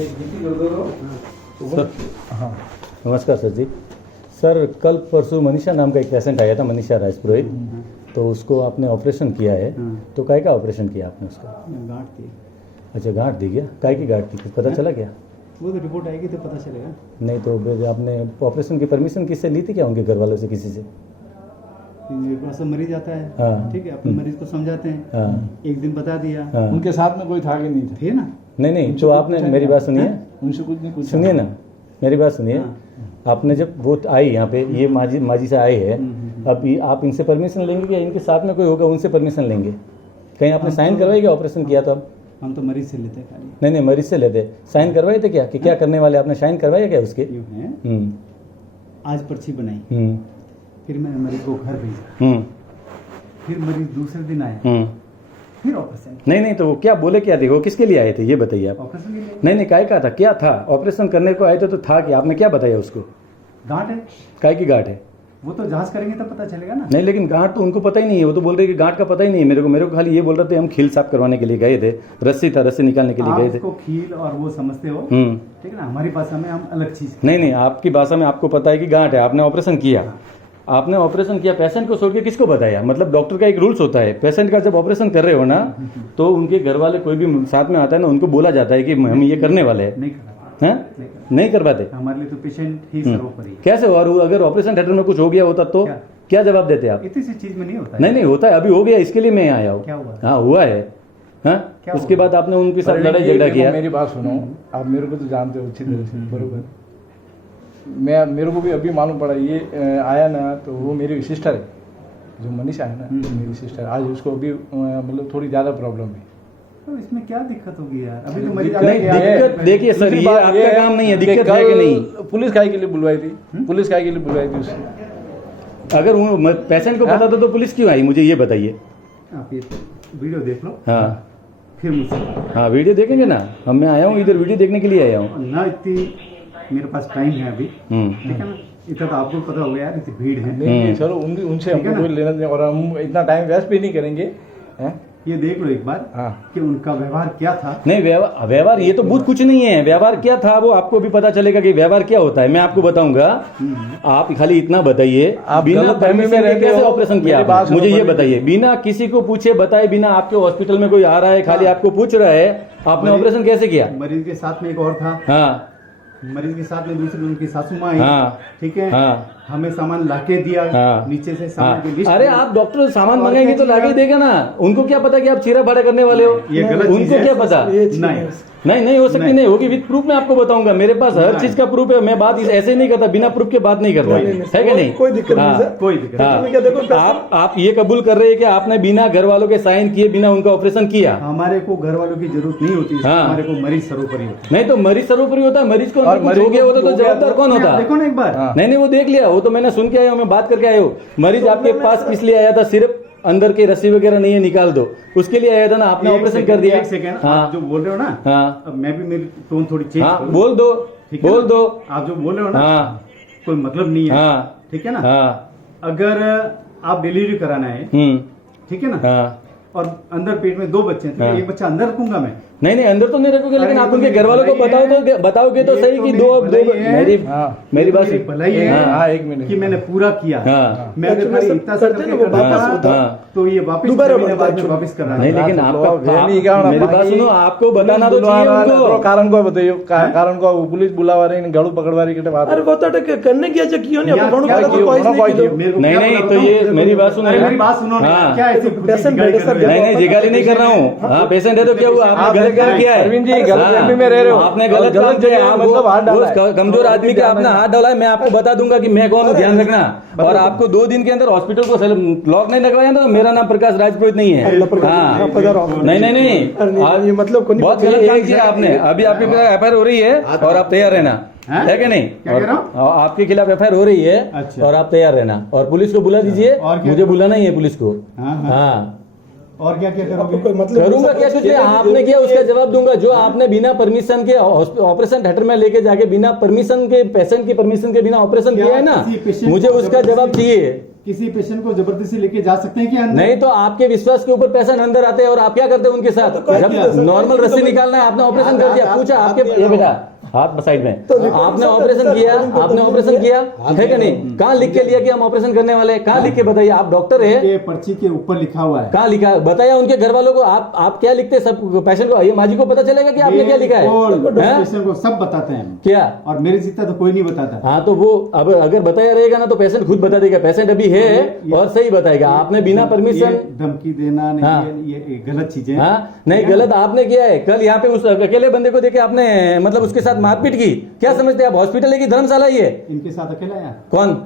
Sir हाँ नमस्कार sir जी। Sir कल परसों मनीषा नाम का एक पेशेंट आया था, मनीषा राजपुरोहित, तो उसको आपने ऑपरेशन किया है। तो काय का ऑपरेशन किया आपने उसका? गांठ थी। अच्छा गांठ दी क्या? काय की गांठ थी, कुछ पता चला क्या? वो तो रिपोर्ट आएगी तो पता चलेगा। नहीं तो फिर आपने ऑपरेशन की परमिशन किससे ली थी क्या? उनके घर वालों से, किसी से? मेरे पास मरीज आता है, हाँ। ठीक है, अपने मरीज को समझाते हैं। हाँ। एक दिन बता दिया। हाँ। उनके साथ में कोई था कि नहीं था? थे ना? नहीं तो आपने मेरी बात सुनिए, उनसे कुछ नहीं, कुछ सुनिए ना, मेरी बात सुनिए। आपने जब वो आई यहाँ पे, ये माजी से आए हैं, अब आप इनसे परमिशन लेंगे कि इनके साथ में कोई होगा उनसे परमिशन लेंगे? कहीं आपने साइन करवाई क्या ऑपरेशन किया तो? अब हम तो मरीज से लेते हैं खाली। नहीं मरीज से लेते, साइन करवाए थे क्या कि क्या करने वाले? आपने साइन करवाया क्या उसके? यूँ है, आज पर्ची बनाई, फिर मैंने मरीज को घर भेजा, फिर मरीज दूसरे दिन आया, फिर ऑपरेशन। नहीं तो वो क्या बोले, क्या थे वो, किसके लिए आए थे ये बताइए आप? ऑपरेशन के लिए। नहीं काय का था, क्या था? ऑपरेशन करने को आए थे तो था कि आपने क्या बताया उसको? गांठ है। काय की गांठ है? वो तो जांच करेंगे तब पता चलेगा ना। नहीं लेकिन गांठ तो उनको पता ही नहीं है, वो तो बोल रहे कि गांठ का पता ही नहीं है मेरे को खाली ये बोल रहे थे हम खील साफ करवाने के लिए गए थे, रस्सी था, रस्सी निकालने के लिए गए थे। आपको खील और वो समझते हो, ठीक है ना? हमारी भाषा में हम अलग चीज। नहीं आपकी भाषा में आपको पता है कि गांठ है, आपने ऑपरेशन किया। आपने ऑपरेशन किया, पेशेंट को छोड़ के किसको बताया? मतलब डॉक्टर का एक रूल्स होता है, पेशेंट का जब ऑपरेशन कर रहे हो ना तो उनके घर वाले कोई भी साथ में आता है ना, उनको बोला जाता है कि हम ये करने वाले हैं। नहीं करवाते हमारे लिए तो पेशेंट ही सर्वोपरि। कैसे? और अगर ऑपरेशन थिएटर में कुछ हो गया होता तो क्या जवाब देते आप? इतनी सी चीज में नहीं होता। नहीं होता है, अभी हो गया, इसके लिए मैं यहाँ आया हूँ। क्या हुआ? हाँ हुआ है। हाँ उसके बाद आपने उनके साथ लड़ाई झगड़ा किया। मेरी बात सुनो, आप मेरे को तो जानते हो अच्छी तरह से, बरोबर? मेरे को भी अभी मालूम पड़ा, ये आया ना तो वो मेरी सिस्टर है, जो मनीषा है ना, मेरी सिस्टर। आज उसको अभी मतलब थोड़ी ज्यादा प्रॉब्लम है। तो इसमें क्या दिक्कत होगी यार? अभी तो मरीज नहीं दिक्कत देखिए सर, ये आपका काम नहीं है, दिक्कत है कि नहीं? पुलिस काय के लिए बुलवाई थी? पुलिस काय के लिए बुलवाई थी उसने? अगर वो पेशेंट को पता था तो पुलिस क्यों आई, मुझे ये बताइए। आप ये वीडियो देख लो, हाँ फिर मुझसे। हाँ वीडियो देखेंगे ना, मैं आया हूँ इधर वीडियो देखने के लिए आया हूँ ना। इतनी मेरे पास टाइम है अभी, ठीक है ना? इतना तो आपको पता होगा यार, इतनी भीड़ है। नहीं चलो, उनसे हमको कोई लेना नहीं, और हम इतना टाइम वेस्ट भी नहीं करेंगे। ये देख लो एक बार कि उनका व्यवहार क्या था। नहीं व्यवहार ये तो बहुत कुछ नहीं है, व्यवहार क्या था वो आपको भी पता चलेगा कि व्यवहार क्या होता है, मैं आपको बताऊंगा। आप खाली इतना बताइए, बिना परमिशन के कैसे ऑपरेशन किया आपने? मुझे ये बताइए, बिना किसी को पूछे बताए, बिना आपके हॉस्पिटल में कोई आ रहा है खाली आपको पूछ रहा है, आपने ऑपरेशन कैसे किया? मरीज के साथ में एक और था। हाँ मरीज के साथ में दूसरी उनकी सासू माँ आई, ठीक है, हमें सामान लाके दिया, नीचे से सामान की लिस्ट। अरे आप डॉक्टर सामान मंगाएंगे तो लाके देगा ना, उनको क्या पता कि आप चीरा फाड़ा करने वाले हो? ये गलत चीज उनको है। क्या पता? नहीं हो सकती, नहीं होगी, विद प्रूफ मैं आपको बताऊंगा, मेरे पास हर चीज का प्रूफ है। मैं बात ऐसे नहीं करता, बिना प्रूफ के बात नहीं करता, है कि नहीं? कोई दिक्कत नहीं सर, कोई दिक्कत। आप ये कबूल कर रहे हैं कि आपने बिना घर वालों के साइन किए, बिना उनका ऑपरेशन किया? हमारे को घर वालों की जरूरत नहीं होती, हमारे को मरीज सर्वोपरि होता है। नहीं तो मरीज सर्वोपरि होता है, मरीज को हो गया होता तो जवाबदार कौन होता? देखो ना एक बार। नहीं वो देख लिया, वो तो मैंने सुन के आया हूँ, मैं बात करके आया हूँ। मरीज आपके पास किस लिए आया था? सिर्फ अंदर की रस्सी वगैरह नहीं है, निकाल दो, उसके लिए आया था ना, आपने ऑपरेशन कर दिया। एक सेकंड, आप जो बोल रहे हो ना, अब मैं भी मेरी टोन थोड़ी चेंज करूं। बोल दो। आप जो बोल रहे हो ना, कोई मतलब नहीं है, ठीक है ना? अगर आप डिलीवरी कराना है, ठीक है ना, और अंदर पेट में 2 बच्चे हैं, तो एक बच्चा अंदर रखूंगा मैं? नहीं अंदर तो नहीं रखोगे, लेकिन आप उनके घर वालों को बताओगे तो सही कि दो मेरी बात भलाई है। एक मिनट कि मैंने पूरा किया, मैं अगर इतना सा तो ये वापस कर रहा है। नहीं लेकिन मेरी बात सुनो, आपको बताना तो चाहिए उनको। कारण को बताइए, कारण को पुलिस बुलावा रही, गाड़ू पकड़वा रही, अरे वो तो करने की अच्छा क्यों नहीं? नहीं तो ये मेरी बात सुनो, क्या नहीं जिगाली नहीं कर रहा हूँ। हाँ पेशेंट है तो क्या हुआ? आपने गलत काम किया है अरविंद जी, गलत में रह रहे हो, आपने गलत काम किया, मतलब कमजोर आदमी के आपने हाथ डाला है। मैं आपको बता दूंगा कि मैं कौन हूँ, ध्यान रखना। और आपको 2 दिन के अंदर हॉस्पिटल को लॉक नहीं लगवाया तो मेरा नाम प्रकाश राजपुरोहित नहीं है। नहीं मतलब बहुत गलत काम किया आपने। अभी आपके खिलाफ एफआईआर हो रही है और आप तैयार रहना, है कि नहीं? आपके खिलाफ एफआईआर हो रही है और आप तैयार रहना, और पुलिस को बुला दीजिए। मुझे बुलाना ही है पुलिस को। हाँ और क्या करोगे? मतलब करूंगा क्या? कुछ आपने किया उसका जवाब दूंगा। जो आपने बिना परमिशन के ऑपरेशन थिएटर में लेके जाके बिना परमिशन के, पेशेंट की परमिशन के बिना ऑपरेशन किया है ना, मुझे उसका जवाब चाहिए। किसी पेशेंट को जबरदस्ती लेके जा सकते हैं क्या अंदर? नहीं तो आपके विश्वास के ऊपर पेशेंट अंदर आते हैं और आप क्या करते हैं उनके साथ? जब नॉर्मल रस्सी निकालना है, आपने ऑपरेशन कर दिया, पूछा आपके, ये बेटा हाथ साइड में, आपने ऑपरेशन किया, आपने ऑपरेशन किया है कि नहीं? कहाँ लिख के लिया कि हम ऑपरेशन करने वाले हैं? कहाँ लिख के बताइए? आप डॉक्टर है, ये पर्ची के ऊपर लिखा हुआ है। कहाँ लिखा है बताया उनके घर वालों को? आप क्या लिखते हैं? सब पेशेंट को, ये माजी को पता चलेगा कि आपने क्या लिखा है? पेशेंट को सब बताते हैं क्या? और मेरे जितना तो कोई नहीं बताता। हाँ तो वो अब अगर बताया रहेगा ना तो पेशेंट खुद बता देगा, पेशेंट अभी है और सही बताएगा। आपने बिना परमिशन धमकी देना नहीं, हाँ। ये गलत चीजें। हाँ नहीं, गलत आपने किया है। कल यहाँ पे उस अकेले बंदे को देखे आपने, मतलब उसके साथ मारपीट की। क्या समझते हैं आप? हॉस्पिटल है कि धर्मशाला ही है? इनके साथ अकेला है? कौन?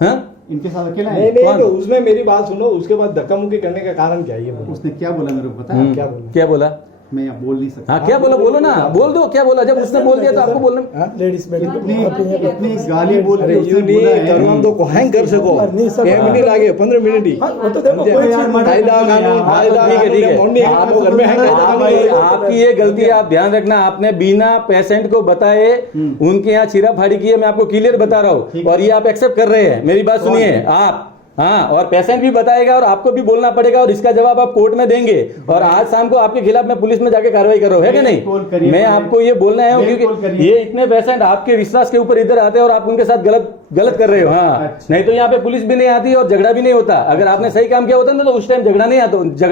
हाँ इनके साथ अकेला नहीं है? नहीं, तो उसमें मेरी बात सुनो, उसके बाद धक्का मुक्की करने का कारण क्या है ये बोलो। उसने क्या बोला मेरे को पता है? क्या बोला? क्या बोला? मैं यहाँ बोल नहीं सकता। हाँ क्या बोला? बोलो ना, बोल दो क्या बोला। जब उसने बोल दिया तो आपको बोलना। लेडीज में इतनी गाली बोल के उसने यू नहीं बोला है। करवाम तो कोहें कर सको, 1 मिनट लागे, 15 मिनट ही तो देखो कोई चीज कायदा कानून, कायदा ठीक है ठीक है, कानून आपको घर में है कायदा कानून। आपकी ये गलती है, आप ध्यान रखना। आपने बिना पेशेंट को बताए उनके यहाँ छीरा फाड़ी की है, मैं आपको क्लियर बता रहा हूँ, और ये आप एक्सेप्ट कर रहे हैं। मेरी बात सुनिए आप, हाँ, और पेशेंट भी बताएगा और आपको भी बोलना पड़ेगा, और इसका जवाब आप कोर्ट में देंगे। और आज शाम को आपके खिलाफ मैं पुलिस में जाके कार्रवाई कर रहा हूँ, है कि नहीं? मैं आपको ये बोलना है क्योंकि ये इतने पेशेंट आपके विश्वास के ऊपर इधर आते हैं और आप उनके साथ गलत कर रहे हो। हाँ अच्छा। नहीं तो यहाँ पे पुलिस भी नहीं आती और झगड़ा भी नहीं होता। अगर आपने सही काम किया होता ना तो उस टाइम झगड़ा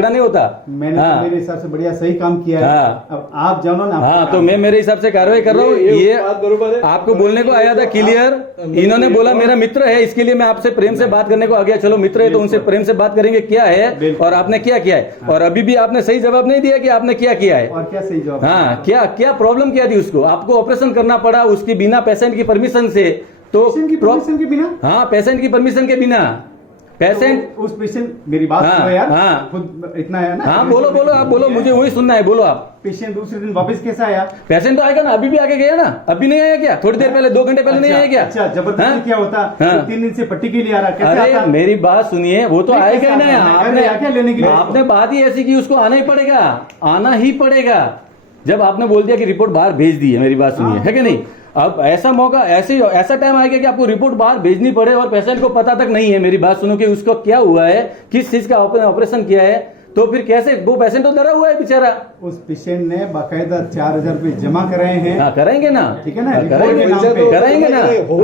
नहीं होता। मैंने तो मेरे हिसाब से बढ़िया सही काम किया है। हाँ। अब आप जानो ना। हाँ तो मैं मेरे हिसाब से कार्रवाई कर रहा हूँ। ये बात बरोबर है। आपको बोलने को आया था क्लियर। इन्होंने बोला मेरा मित्र है, इसके लिए मैं आपसे प्रेम से बात करने को आ गया। चलो मित्र है तो उनसे प्रेम से बात करेंगे क्या है और आपने क्या किया है। और अभी भी आपने सही जवाब नहीं दिया कि आपने क्या किया है और क्या सही जवाब। हाँ क्या प्रॉब्लम क्या थी उसको? आपको ऑपरेशन करना पड़ा उसकी बिना पेशेंट की परमिशन से। तो पेशेंट की परमिशन के बिना? हाँ पेशेंट की परमिशन के बिना। पेशेंट तो उस पेशेंट, मेरी बात हाँ, सुनो यार। हाँ। खुद इतना है ना। हाँ बोलो आप बोलो, मुझे वही सुनना है, बोलो आप। पेशेंट दूसरे दिन वापस कैसा आया? पेशेंट तो आएगा ना, अभी भी आके गया ना। अभी नहीं आया क्या? थोड़ी देर पहले, 2 घंटे पहले नहीं आया क्या? अच्छा जबरदस्ती क्या होता? हाँ। 3 दिन से पट्टी के लिए आ रहा, कैसे अरे आता? मेरी बात सुनिए, वो तो नहीं, आएगा ही कैसे ना। आता? अरे क्या लेने के लिए? आपने बात ही ऐसी की उसको आना ही पड़ेगा, आना ही पड़ेगा। जब आपने बोल दिया कि रिपोर्ट बाहर भेज दी है, मेरी बात सुनिए, है कि नहीं? अब ऐसा मौका, ऐसा टाइम आएगा कि आपको रिपोर्ट बाहर भेजनी पड़े और पेशेंट को पता तक नहीं है। मेरी बात सुनो कि उसको क्या हुआ है, किस चीज का ऑपरेशन किया है, तो फिर कैसे? वो पेशेंट तो डरा हुआ है बेचारा। उस पेशेंट ने बाकायदा 4000 रुपए जमा कराए हैं। हाँ कराएंगे ना, ठीक है ना, करेंगे ना।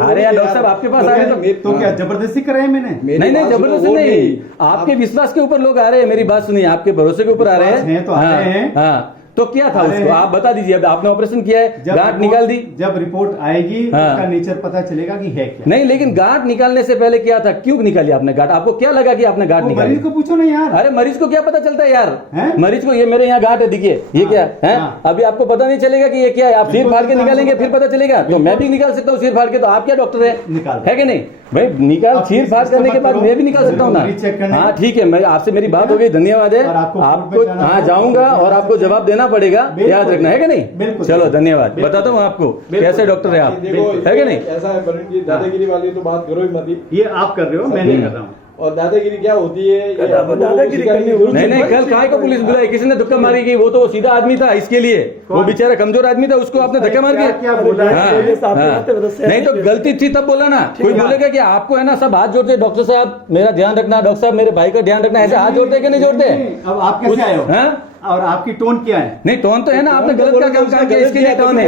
अरे यार डॉक्टर साहब आपके पास आ रहे तो क्या जबरदस्ती कराए मैंने? नहीं जबरदस्ती नहीं, आपके विश्वास के ऊपर लोग आ रहे हैं। मेरी बात सुनिए, आपके भरोसे के ऊपर आ रहे हैं तो आ रहे हैं। हाँ तो क्या था उसको आप बता दीजिए। अब आपने ऑपरेशन किया है, गांठ निकाल दी। जब रिपोर्ट आएगी उसका नेचर पता चलेगा कि है क्या। नहीं लेकिन गांठ निकालने से पहले क्या था? क्यों निकाली आपने गांठ? आपको क्या लगा कि आपने गांठ निकाली? मरीज को पूछो ना यार। अरे मरीज को क्या पता चलता है यार? है? मरीज को ये मेरे यहाँ गांठ है, देखिए ये क्या है। अभी आपको पता नहीं चलेगा कि ये क्या है। आप सिर फाड़ के निकालेंगे फिर पता चलेगा। तो मैं भी निकाल सकता हूँ सिर फाड़ के, तो आप क्या डॉक्टर है कि नहीं भाई? निकाल, सिर फाड़ करने के बाद मैं भी निकाल सकता हूँ ना। हाँ ठीक है, मैं आपसे, मेरी बात हो गई, धन्यवाद है आपको। हाँ जाऊंगा और आपको जवाब देना पड़ेगा, याद रखना है कि नहीं? चलो धन्यवाद। बताता हूँ आपको कैसे डॉक्टर है आप, है कि नहीं? ऐसा है वरुण जी, दादागिरी वाली तो बात करो ही मत ही। ये आप कर रहे हो, मैं नहीं कर रहा हूँ। और दादागिरी क्या होती है? दादागिरी करनी नहीं कल काय को पुलिस बुलाई? किसी ने धक्का मारी गई? वो तो सीधा आदमी था, इसके लिए वो बेचारा कमजोर आदमी था, उसको आपने धक्का मार दिया। क्या बोला? नहीं तो गलती थी तब बोला ना। कोई बोलेगा कि आपको है ना सब हाथ जोड़ते, डॉक्टर साहब मेरा ध्यान रखना, डॉक्टर साहब मेरे भाई का ध्यान रखना, ऐसे हाथ जोड़ते कि नहीं जोड़ते? अब आप कैसे आए हो? और आपकी टोन क्या है? नहीं टोन तो है ना, आपने गलत का काम किया, इसके लिए टोन है।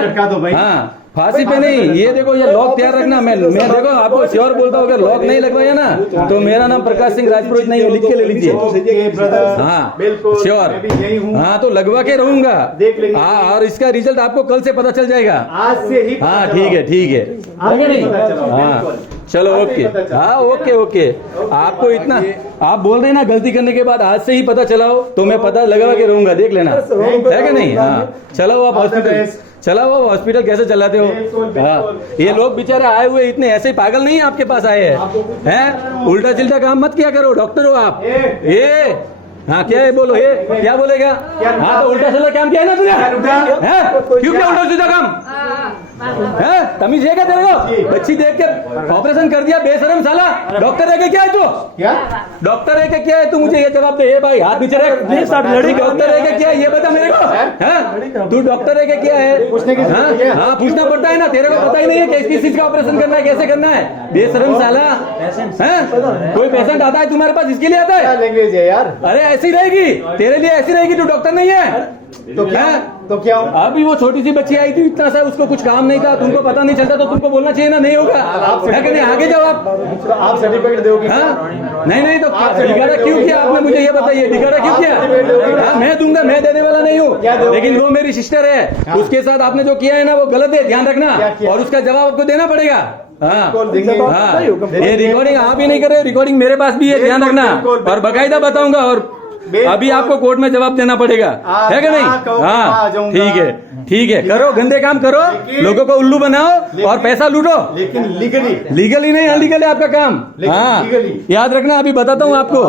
लटका दो भाई। हाँ फांसी पे नहीं, ये देखो ये लॉक तैयार रखना। मैं देखो आपको श्योर बोलता हूँ, अगर लॉक नहीं लगवाया ना तो मेरा नाम प्रकाश सिंह राजपुरोहित नहीं है, लिख के ले लीजिए। हाँ श्योर, हाँ तो लगवा के रहूंगा। हाँ और इसका रिजल्ट आपको कल से पता चल जाएगा। आज से ही। हाँ ठीक है हाँ चलो ओके। हाँ ओके आपको इतना आप बोल रहे हैं ना, गलती करने के बाद आज से ही पता चलाओ तो मैं पता लगा के रहूंगा, देख लेना है कि नहीं? हाँ चलो आप हॉस्पिटल, चला वो हॉस्पिटल कैसे चलाते हो? हाँ ये लोग बेचारे आए हुए इतने ऐसे ही पागल नहीं है आपके पास आए हैं। उल्टा चिल्टा काम मत किया करो, डॉक्टर हो आप। ये हाँ क्या है बोलो, ये क्या बोलेगा? हाँ तो उल्टा सीधा काम किया है ना तुझे? क्यों क्या उल्टा सीधा काम? तमीज है क्या तेरे को? बच्ची देख के ऑपरेशन कर दिया, बेशरम साला। डॉक्टर है क्या है तू? क्या डॉक्टर है क्या है तू? मुझे ये जवाब दे। भाई हाथ नीचे रख। लड़ी डॉक्टर है क्या है ये बता मेरे को। हाँ? तू डॉक्टर है क्या है? पूछने की हाँ जरूरत है? हाँ, पूछना पड़ता है ना। तेरे को पता ही नहीं है कि किस चीज का ऑपरेशन करना है, कैसे करना है। बेशरम साला। हाँ? कोई पेशेंट आता है तुम्हारे पास, इसके लिए आता क्या है? लैंग्वेज है यार? अरे ऐसी रहेगी तेरे लिए, ऐसी रहेगी। तू डॉक्टर नहीं है तो क्या हैं? तो क्या हो? अभी वो छोटी सी बच्ची आई थी, इतना सा उसको कुछ काम नहीं था, तुमको पता नहीं चलता तो तुमको बोलना चाहिए ना। नहीं होगा है कि नहीं? आगे जाओ आप। तो आप सर्टिफिकेट दोगे? हाँ? नहीं तो बिगाड़ा क्यों किया आपने? मुझे ये बताइए, बिगाड़ा क्यों किया? हाँ, मैं दूंगा, मैं देने वाला नहीं हूँ, लेकिन वो मेरी सिस्टर है। उसके साथ आपने जो किया है ना वो गलत है, ध्यान रखना। और उसका जवाब आपको देना पड़ेगा। हाँ हाँ, ये रिकॉर्डिंग आप ही नहीं कर रहे, रिकॉर्डिंग मेरे पास भी है, ध्यान रखना। और बाकायदा बताऊंगा, और अभी आपको कोर्ट में जवाब देना पड़ेगा, है कि नहीं? हाँ ठीक है, करो गंदे काम करो, लोगों को उल्लू बनाओ और पैसा लूटो, लेकिन लीगली नहीं, अनलीगल है आपका काम। हाँ याद रखना, अभी बताता हूँ आपको।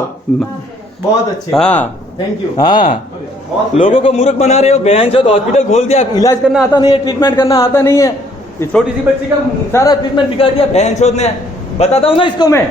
बहुत अच्छे। हाँ थैंक यू। हाँ, लोगों को मूर्ख बना रहे हो। बहन चोद हॉस्पिटल खोल दिया, इलाज करना आता नहीं है, ट्रीटमेंट करना आता नहीं है। ये छोटी सी बच्ची का सारा ट्रीटमेंट बिगाड़ दिया बहन चोद ने। बताता हूँ ना इसको मैं।